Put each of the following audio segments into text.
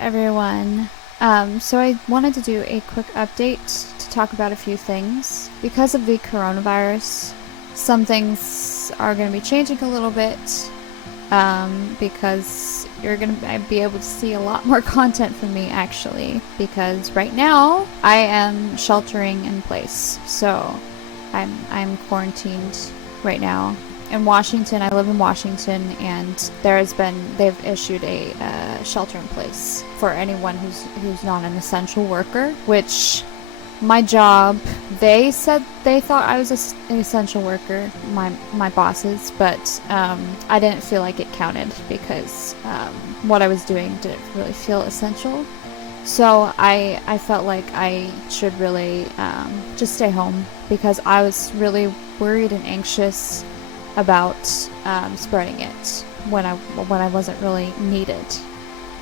everyone. So I wanted to do a quick update to talk about a few things. Because of the coronavirus, some things are going to be changing a little bit, because you're going to be able to see a lot more content from me, actually, because right now I am sheltering in place. So I'm quarantined right now in Washington. I live in Washington, and they've issued a shelter in place for anyone who's not an essential worker, which my job, they said they thought I was an essential worker, my bosses, but I didn't feel like it counted because what I was doing didn't really feel essential. So I felt like I should really just stay home because I was really worried and anxious about spreading it when I wasn't really needed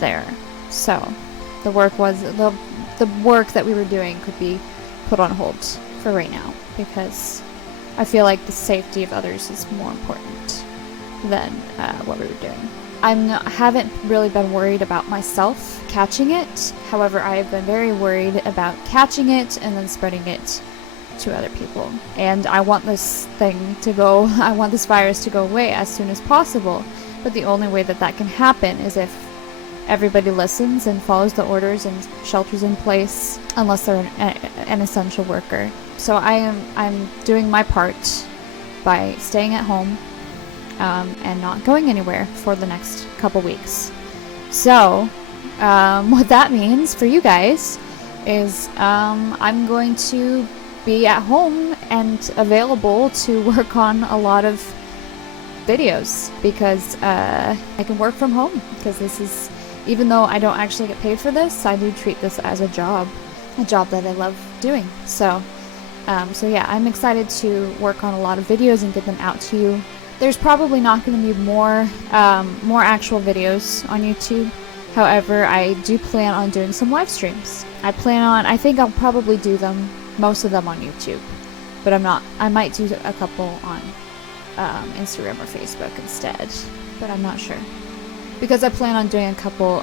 there. So the work that we were doing could be put on hold for right now because I feel like the safety of others is more important than what we were doing. Haven't really been worried about myself catching it. However, I have been very worried about catching it and then spreading it to other people. And I want this virus to go away as soon as possible. But the only way that can happen is if everybody listens and follows the orders and shelters in place, unless they're an essential worker. So I'm doing my part by staying at home and not going anywhere for the next couple weeks. So what that means for you guys is I'm going to be at home and available to work on a lot of videos because I can work from home, because this is, even though I don't actually get paid for this, I do treat this as a job that I love doing. So yeah, I'm excited to work on a lot of videos and get them out to you. There's probably not going to be more actual videos on YouTube. However, I do plan on doing some live streams. I think I'll probably do most of them on YouTube, but I might do a couple on Instagram or Facebook instead, but I'm not sure. Because I plan on doing a couple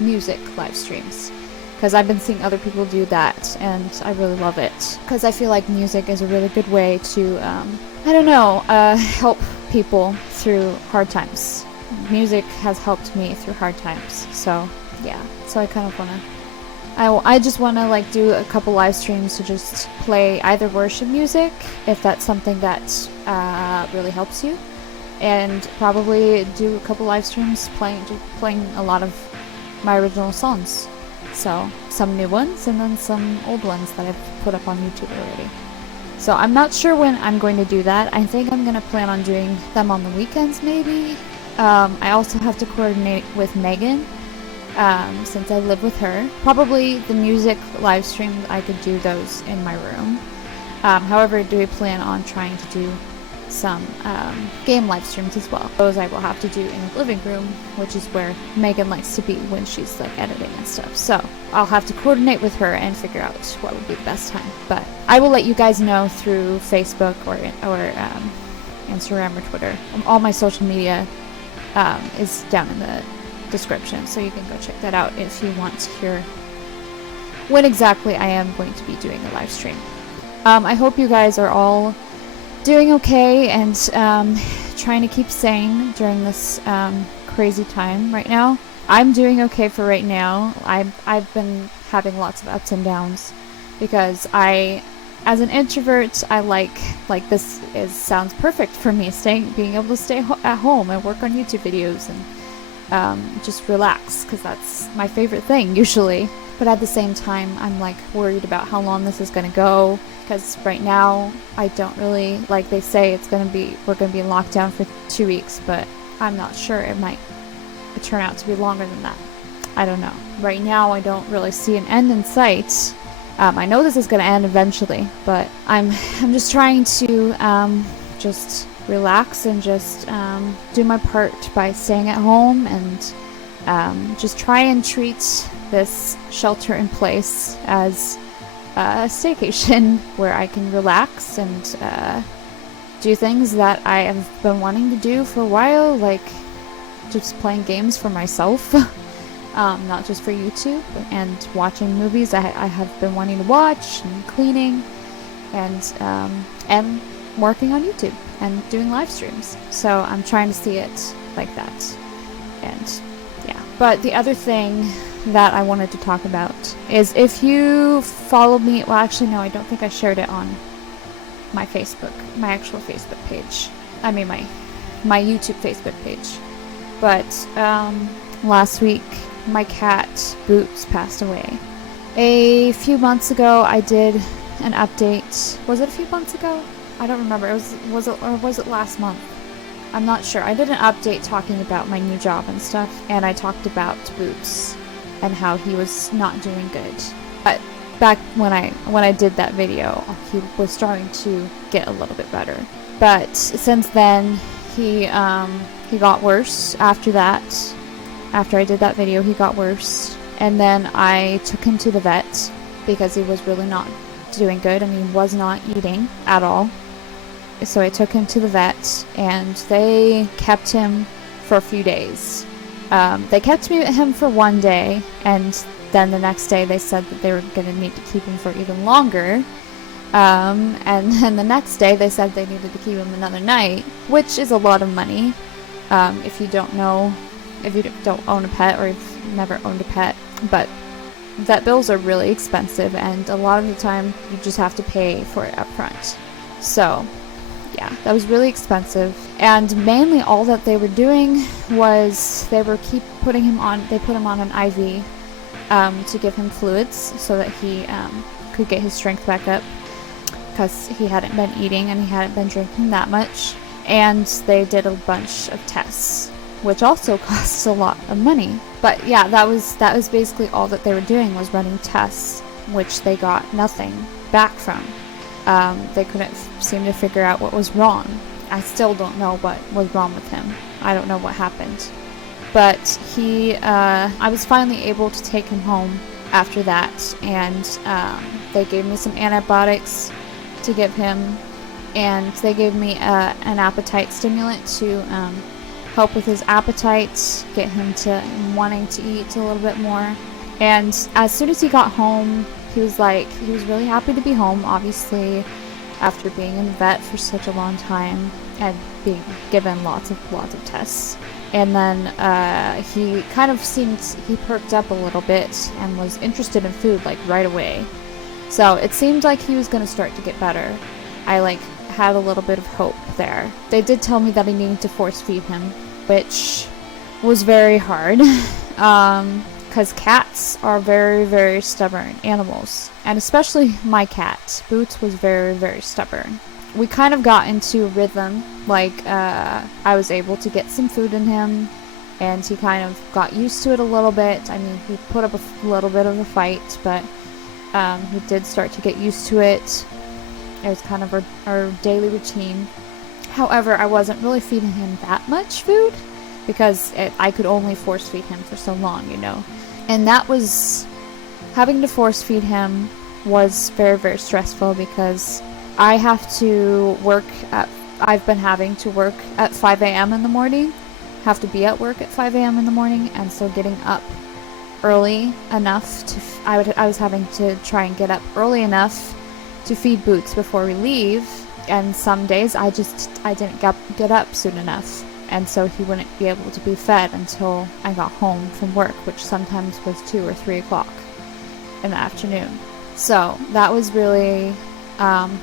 music live streams, because I've been seeing other people do that, and I really love it. Because I feel like music is a really good way to, help people through hard times. Music has helped me through hard times, so yeah. So I kind of want to, I just want to do a couple live streams to just play either worship music, if that's something that really helps you, and probably do a couple live streams playing a lot of my original songs. So some new ones and then some old ones that I've put up on YouTube already. So I'm not sure when I'm going to do that. I think I'm going to plan on doing them on the weekends maybe. I also have to coordinate with Megan, since I live with her. Probably the music live streams, I could do those in my room. However, do we plan on trying to do some game live streams as well. Those I will have to do in the living room, which is where Megan likes to be when she's editing and stuff. So I'll have to coordinate with her and figure out what would be the best time. But I will let you guys know through Facebook or Instagram or Twitter. All my social media is down in the description, so you can go check that out if you want to hear when exactly I am going to be doing a live stream. I hope you guys are all doing okay and trying to keep sane during this crazy time right now. I'm doing okay for right now. I've been having lots of ups and downs because as an introvert, I like this sounds perfect for me, being able to stay at home and work on YouTube videos and just relax, because that's my favorite thing usually. But at the same time, I'm worried about how long this is going to go, because right now I don't really, they say we're going to be in lockdown for 2 weeks, but I'm not sure. It might turn out to be longer than that. I don't know. Right now I don't really see an end in sight. I know this is going to end eventually, but I'm just trying to just relax and just do my part by staying at home and just try and treat this shelter in place as a staycation where I can relax and do things that I have been wanting to do for a while, like just playing games for myself. not just for YouTube and watching movies. I have been wanting to watch and cleaning and working on YouTube and doing live streams. So I'm trying to see it like that. And yeah. But the other thing that I wanted to talk about is, if you follow me, well, actually no, I don't think I shared it on my Facebook, my actual Facebook page. I mean my YouTube Facebook page. But last week my cat Boots passed away. A few months ago I did an update. Was it a few months ago? I don't remember. Was it last month? I'm not sure. I did an update talking about my new job and stuff, and I talked about Boots and how he was not doing good. But back when I did that video, he was starting to get a little bit better. But since then, he got worse after that. After I did that video, he got worse. And then I took him to the vet because he was really not doing good. I mean, he was not eating at all. So I took him to the vet, and they kept him for a few days. They kept him for one day, and then the next day they said that they were going to need to keep him for even longer. And then the next day they said they needed to keep him another night, which is a lot of money. If you don't know, if you don't own a pet, or you've never owned a pet, but vet bills are really expensive, and a lot of the time you just have to pay for it up front. So yeah, that was really expensive. And mainly all that they were doing was they put him on an IV to give him fluids so that he could get his strength back up, because he hadn't been eating and he hadn't been drinking that much. And they did a bunch of tests, which also costs a lot of money. But yeah, that was basically all that they were doing, was running tests, which they got nothing back from. They couldn't seem to figure out what was wrong. I still don't know what was wrong with him. I don't know what happened. But I was finally able to take him home after that, and they gave me some antibiotics to give him, and they gave me an appetite stimulant to help with his appetite, get him to wanting to eat a little bit more. And as soon as he got home, he was really happy to be home, obviously, after being in the vet for such a long time and being given lots of tests. And then he kind of he perked up a little bit and was interested in food like right away. So it seemed like he was going to start to get better. I had a little bit of hope there. They did tell me that I needed to force feed him, which was very hard. Because cats are very, very stubborn animals. And especially my cat, Boots, was very, very stubborn. We kind of got into a rhythm, I was able to get some food in him, and he kind of got used to it a little bit. I mean, he put up a little bit of a fight, but he did start to get used to it. It was kind of our daily routine. However, I wasn't really feeding him that much food, because I could only force feed him for so long, you know. And that was, having to force feed him was very, very stressful, because I've been having to work at 5 a.m. in the morning, have to be at work at 5 a.m. in the morning, and so getting up early enough I was having to try and get up early enough to feed Boots before we leave, and some days I didn't get up soon enough. And so he wouldn't be able to be fed until I got home from work, which sometimes was 2 or 3 o'clock in the afternoon. So that was really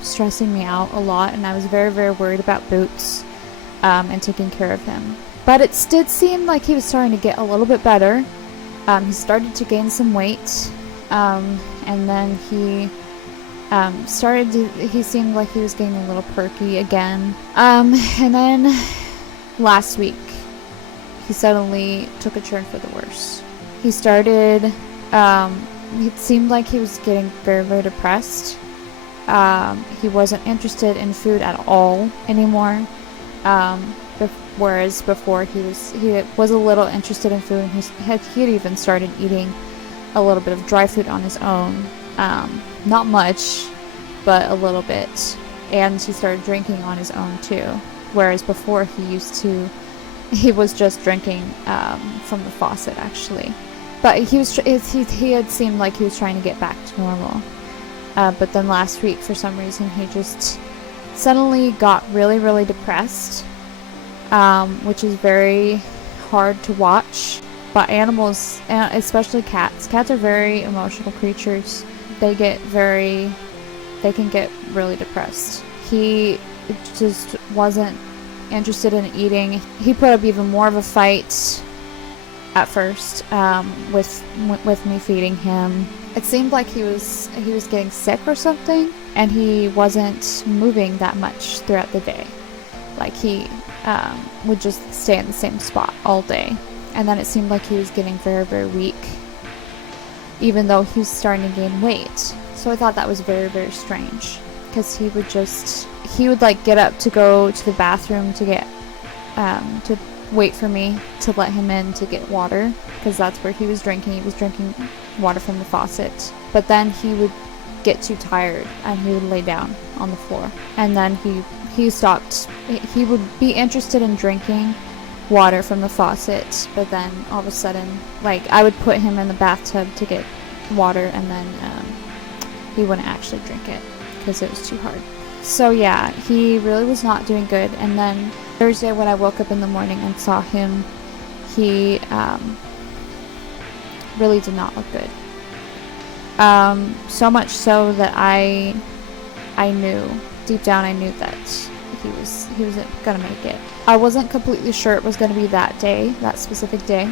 stressing me out a lot, and I was very, very worried about Boots and taking care of him. But it did seem like he was starting to get a little bit better. He started to gain some weight, and then he seemed like he was getting a little perky again. And then last week, he suddenly took a turn for the worse. He started, it seemed like he was getting very, very depressed. He wasn't interested in food at all anymore. Whereas before he was a little interested in food, and he had even started eating a little bit of dry food on his own. Not much, but a little bit. And he started drinking on his own too. Whereas before he was just drinking from the faucet, actually. But he had seemed like he was trying to get back to normal. But then last week, for some reason, he just suddenly got really, really depressed, which is very hard to watch. But animals, especially cats are very emotional creatures. They can get really depressed. He just wasn't interested in eating. He put up even more of a fight at first, with me feeding him. It seemed like he was getting sick or something, and he wasn't moving that much throughout the day. Like he would just stay in the same spot all day, and then it seemed like he was getting very, very weak, even though he was starting to gain weight. So I thought that was very, very strange, because he would like get up to go to the bathroom to get to wait for me to let him in to get water, because that's where he was drinking. He was drinking water from the faucet. But then he would get too tired and he would lay down on the floor. And then he stopped. He would be interested in drinking water from the faucet, but then all of a sudden, like, I would put him in the bathtub to get water, and then he wouldn't actually drink it because it was too hard. So yeah, he really was not doing good. And then Thursday, when I woke up in the morning and saw him, he really did not look good. So much so that I knew, deep down I knew that he wasn't gonna make it. I wasn't completely sure it was gonna be that day, that specific day,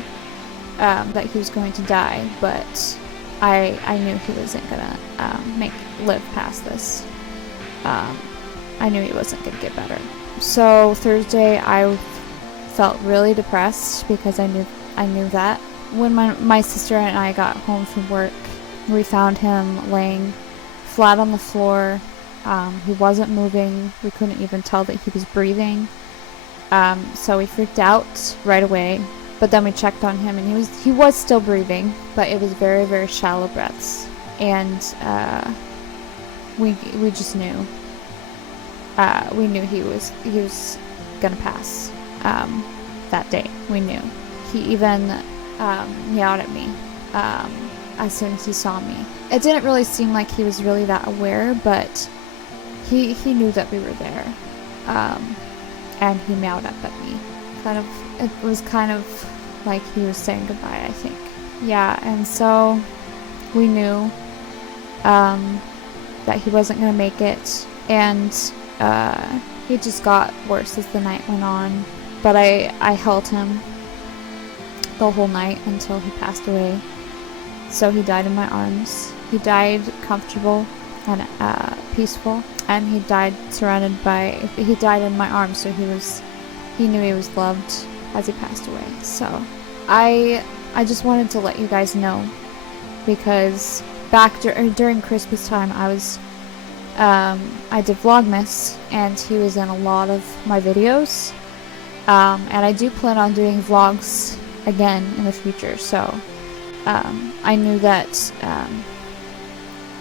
that he was going to die, but I knew he wasn't gonna live past this. I knew he wasn't gonna get better. So Thursday I felt really depressed because I knew that. When my sister and I got home from work, we found him laying flat on the floor. He wasn't moving. We couldn't even tell that he was breathing. So we freaked out right away. But then we checked on him, and he was still breathing, but it was very, very shallow breaths. And we just knew. We knew he was gonna pass that day. We knew. He even meowed at me as soon as he saw me. It didn't really seem like he was really that aware, but he knew that we were there, and he meowed up at me. It was kind of like he was saying goodbye, I think. Yeah, and so we knew that he wasn't gonna make it, and he just got worse as the night went on. But I held him the whole night until he passed away. So he died in my arms. He died comfortable and peaceful, and he died in my arms, so he knew he was loved as he passed away. So I just wanted to let you guys know, because back during Christmas time, I did Vlogmas, and he was in a lot of my videos, and I do plan on doing vlogs again in the future, so I knew that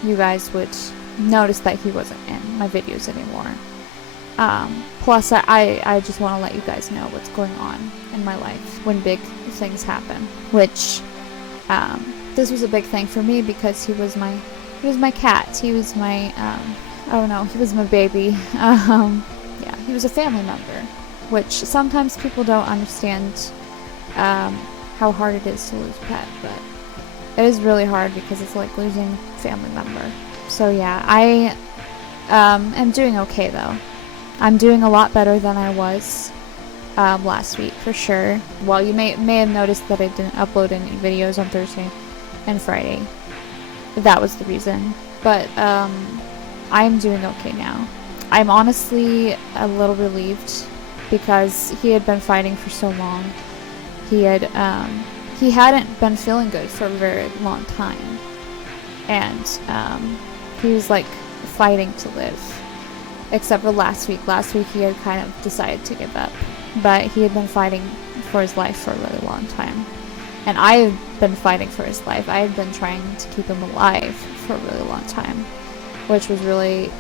you guys would notice that he wasn't in my videos anymore. Plus, I just want to let you guys know what's going on in my life when big things happen, which this was a big thing for me, because he was my cat. He was my he was my baby. Yeah, he was a family member, which sometimes people don't understand how hard it is to lose a pet, but it is really hard because it's like losing a family member. So yeah, I am doing okay though. I'm doing a lot better than I was last week, for sure. Well, you may have noticed that I didn't upload any videos on Thursday and Friday. That was the reason. But I'm doing okay now. I'm honestly a little relieved, because he had been fighting for so long. He hadn't been feeling good for a very long time, and he was like fighting to live. Except for last week. Last week he had kind of decided to give up, but he had been fighting for his life for a really long time. And I had been fighting for his life. I had been trying to keep him alive for a really long time, which was really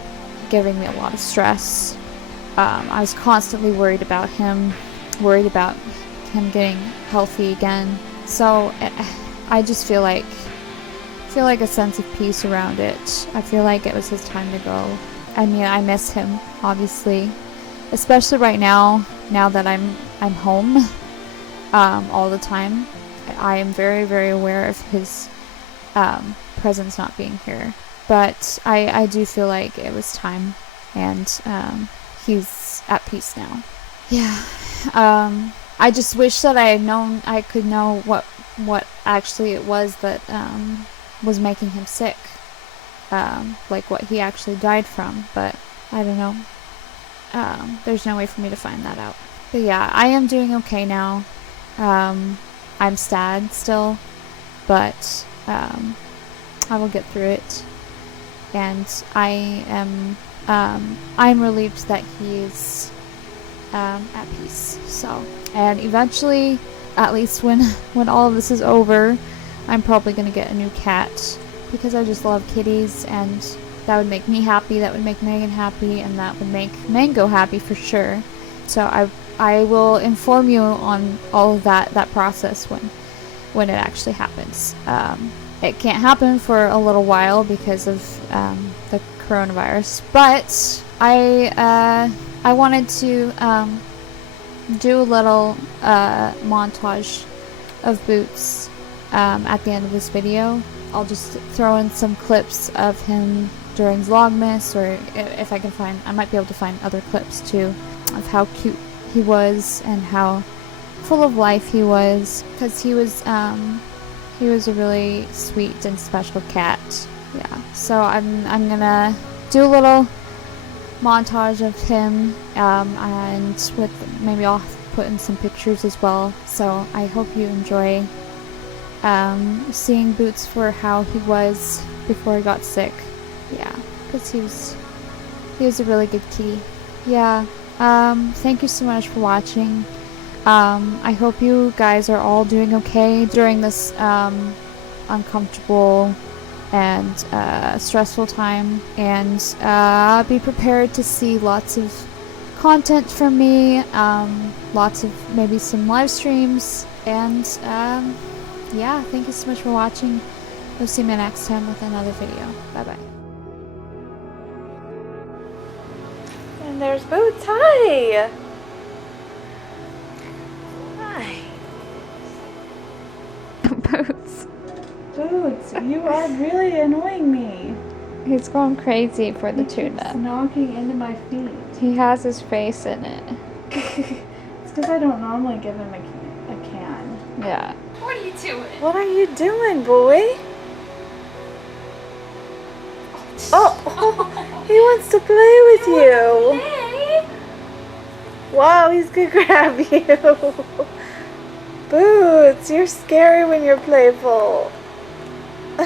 giving me a lot of stress. I was constantly worried about him getting healthy again. So I just feel like a sense of peace around it. I feel like it was his time to go. I mean, I miss him, obviously, especially right now that I'm home all the time. I am very, very aware of his presence not being here. But I do feel like it was time, and he's at peace now. Yeah. I just wish that I could know what actually it was that was making him sick. Like what he actually died from, but I don't know. There's no way for me to find that out. But yeah, I am doing okay now. I'm sad still, but I will get through it. And I'm relieved that he's at peace. So, and eventually, at least when all of this is over, I'm probably gonna get a new cat because I just love kitties, and that would make me happy, that would make Megan happy, and that would make Mango happy for sure. So I will inform you on all of that process when it actually happens. It can't happen for a little while because of the coronavirus, but I wanted to do a little montage of Boots at the end of this video. I'll just throw in some clips of him during Vlogmas, or if I can find, I might be able to find other clips too of how cute he was and how full of life he was, because he was a really sweet and special cat. Yeah, so I'm gonna do a little montage of him, and with maybe I'll put in some pictures as well. So I hope you enjoy seeing Boots for how he was before he got sick. Yeah, because he was a really good kitty. Yeah. Thank you so much for watching. I hope you guys are all doing okay during this uncomfortable and stressful time, and be prepared to see lots of content from me, lots of maybe some live streams, and yeah, thank you so much for watching. We'll see you next time with another video. Bye bye. And there's Boots. Hi. Hi. Boots. Boots, you are really annoying me. He's going crazy for the He keeps tuna. knocking into my feet. He has his face in it. It's because I don't normally give him a can. Yeah. What are you doing? What are you doing, boy? Oh, he wants to play with you. Hey. Wow, he's gonna grab you. Boots, you're scary when you're playful. He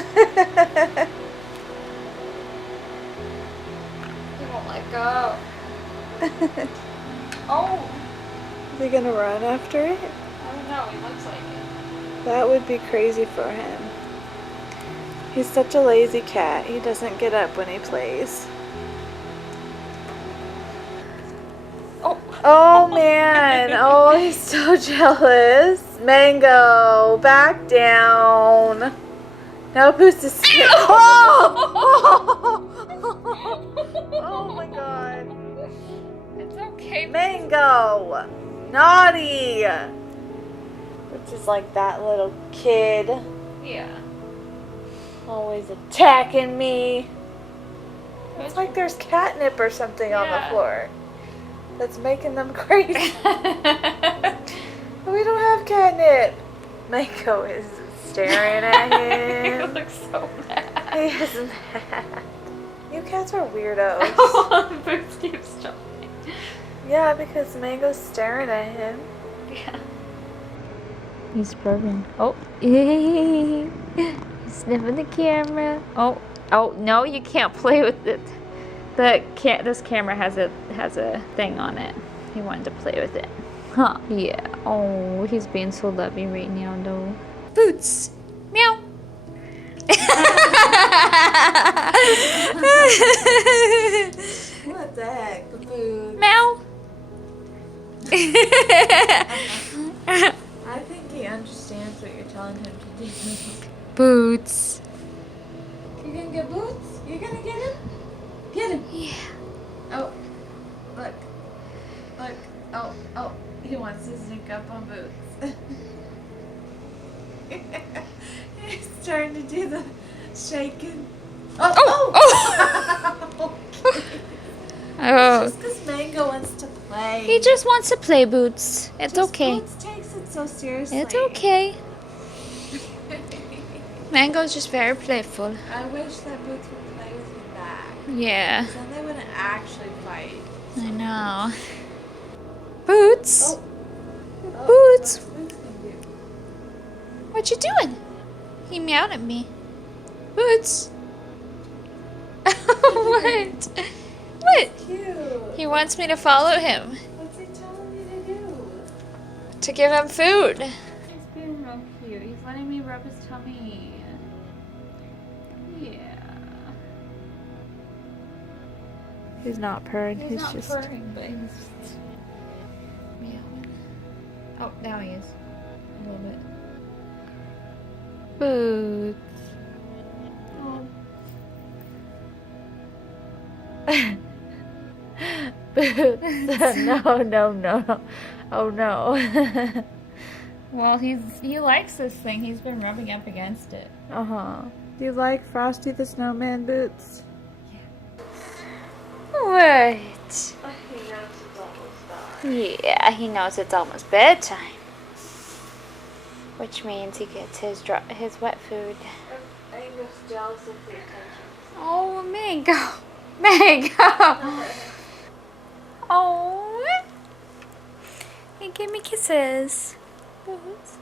won't let go. Oh. Is he gonna run after it? I don't know, he looks like it. That would be crazy for him. He's such a lazy cat. He doesn't get up when he plays. Oh. Oh man. Oh, he's so jealous. Mango, back down. Now Boots is scared. Oh my god. It's okay. Mango. Naughty. Which is like that little kid. Yeah. Always attacking me. It's like there's catnip or something on the floor that's making them crazy. We don't have catnip. Mango is staring at him. He looks so mad. He is mad. You cats are weirdos. Boots keeps jumping. Yeah, because Mango's staring at him. Yeah. He's broken. Oh, he's sniffing the camera. Oh, no, you can't play with it. This camera has a thing on it. He wanted to play with it. Huh? Yeah. Oh, he's being so loving right now, though. Boots. Meow. What the heck, Boots? Meow. I think he understands what you're telling him to Boots. You gonna get Boots? You gonna get him? Get him. Yeah. Oh, look. Look. Oh, oh. He wants to sneak up on Boots. He's trying to do the shaking. Oh! Oh! Oh. Just because Mango wants to play. He just wants to play, Boots. It's Just okay. Boots takes it so seriously. It's okay. Mango's just very playful. I wish that Boots would play with me back. Yeah. 'Cause then they wouldn't actually fight. I know. Boots. Oh. Boots. What's Boots gonna do? What you doing? He meowed at me. Boots. What? What? Cute. He wants me to follow him. What's he telling you to do? To give him food. He's being real cute. He's letting me rub his tummy. Yeah. He's not purring. He's not purring, but he's just meowing. Oh, now he is. A little bit. Boots. No. Oh no. Well, he likes this thing. He's been rubbing up against it. Do you like Frosty the Snowman, Boots? What? He knows it's almost done. Yeah, he knows it's almost bedtime. Which means he gets his wet food. Angus jealous of the attention. Oh, Mango. Mango. Oh. He gave me kisses. Boots.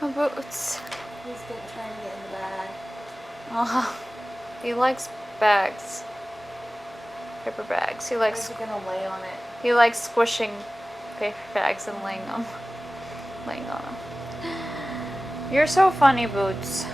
Oh, Boots. He's trying to get in the bag. Oh, he likes bags. Paper bags. Or is he gonna lay on it? He likes squishing paper bags and laying on them. You're so funny, Boots.